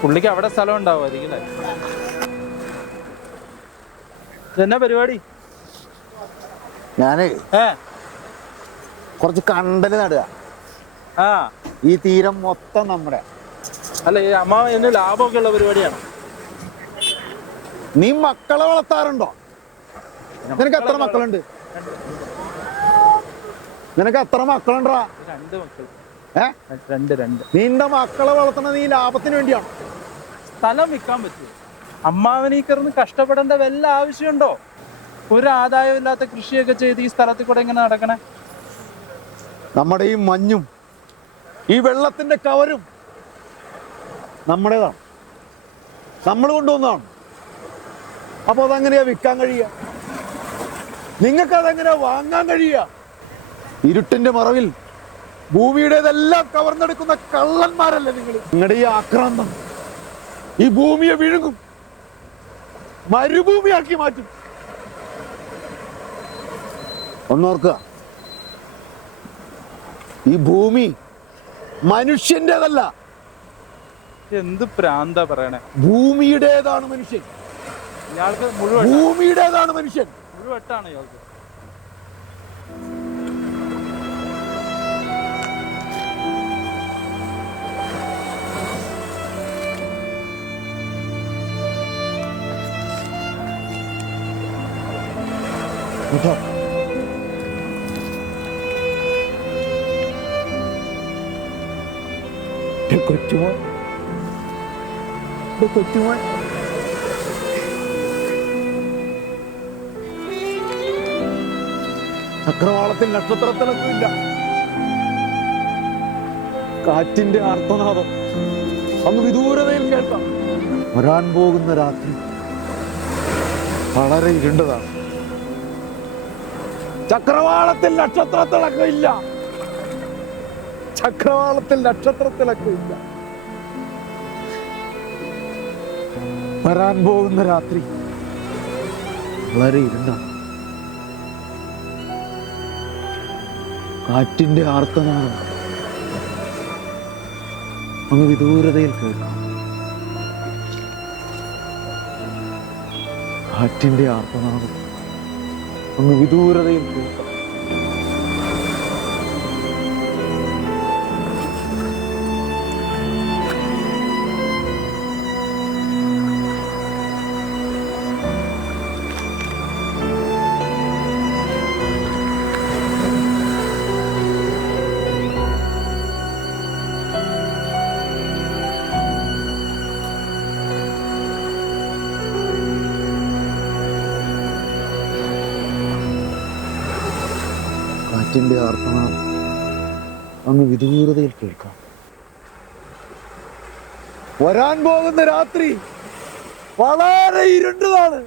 പുള്ളിക്ക് അവിടെ സ്ഥലം ഉണ്ടാവുമായിരിക്കും അല്ലേ? ഇതെന്നാ പരിപാടി? ഞാനേ കുറച്ച് കണ്ടല് നടുക. ഈ തീരം മൊത്തം നമ്മുടെ. അല്ല, ഈ അമ്മാവൻ എന്നെ ലാഭമൊക്കെ ഉള്ള പരിപാടിയാണ്. നീ മക്കളെ വളർത്താറുണ്ടോ? നിനക്ക് എത്ര മക്കളുണ്ട്? നിനക്ക് എത്ര മക്കളുണ്ടാ? 2 മക്കൾ. രണ്ട്. നിന്റെ മക്കളെ വളർത്തണ നീ ലാഭത്തിന് വേണ്ടിയാണ്. സ്ഥലം വിൽക്കാൻ പറ്റുമോ? അമ്മാവനീ കിടന്ന് കഷ്ടപ്പെടേണ്ട വല്ല ആവശ്യമുണ്ടോ? ഒരു ആദായം ഇല്ലാത്ത കൃഷിയൊക്കെ ചെയ്ത് ഈ സ്ഥലത്തിൽ കൂടെ എങ്ങനെ നടക്കണേ? നമ്മുടെ ഈ മഞ്ഞും ഈ വെള്ളത്തിന്റെ കവരും നമ്മുടേതാണ്, നമ്മൾ കൊണ്ടുവന്നതാണ്. അപ്പൊ അതെങ്ങനെയാ വിൽക്കാൻ കഴിയുക? നിങ്ങൾക്ക് അതെങ്ങനെയാ വാങ്ങാൻ കഴിയുക? ഇരുട്ടിന്റെ മറവിൽ ഭൂമിയുടേതെല്ലാം കവർന്നെടുക്കുന്ന കള്ളന്മാരല്ലേ നിങ്ങൾ? നിങ്ങളുടെ ഈ ആക്രാന്തം ഈ ഭൂമിയെ വിഴുങ്ങും, മരുഭൂമിയാക്കി മാറ്റും. ഒന്നോർക്കുക, ഈ ഭൂമി മനുഷ്യന്റേതല്ല. എന്ത് പ്രാന്താ പറയണേ? ഭൂമിയുടേതാണ് മനുഷ്യൻ. ഇയാൾക്ക് മുഴുവൻ ഭൂമിയുടേതാണ് മനുഷ്യൻ. മുഴുവട്ടാണ് ഇയാൾക്ക്. കൊച്ചുമോൻ, കൊച്ചുമോൻ, ചക്രവാളത്തിൽ നക്ഷത്രത്തിലൊന്നുമില്ല. കാറ്റിന്റെ ആർത്തനാദം അങ്ങ് വിദൂരതയിൽ കേൾക്കാം. വരാൻ പോകുന്ന രാത്രി വളരെ ഇരുണ്ടതാണ്. ചക്രവാളത്തിൽ നക്ഷത്രത്തിളക്കമില്ല. ചക്രവാളത്തിൽ നക്ഷത്രത്തിളക്കമില്ല. വരാൻ പോകുന്ന രാത്രി വളരെ ഇരുണ്ടാണ്. കാറ്റിന്റെ ആർത്തനാദം അങ്ങ് വിദൂരതയിൽ കേൾക്കാം. കാറ്റിന്റെ ആർത്തനാദം അങ്ങ് വിദൂരതയിൽ കേൾക്കാം. കാറ്റിന്റെ ആർത്തനാദം അങ്ങ് വിദൂരതയിൽ കേൾക്കാം. വരാൻ പോകുന്ന രാത്രി വളരെ ഇരുണ്ടതാണ്.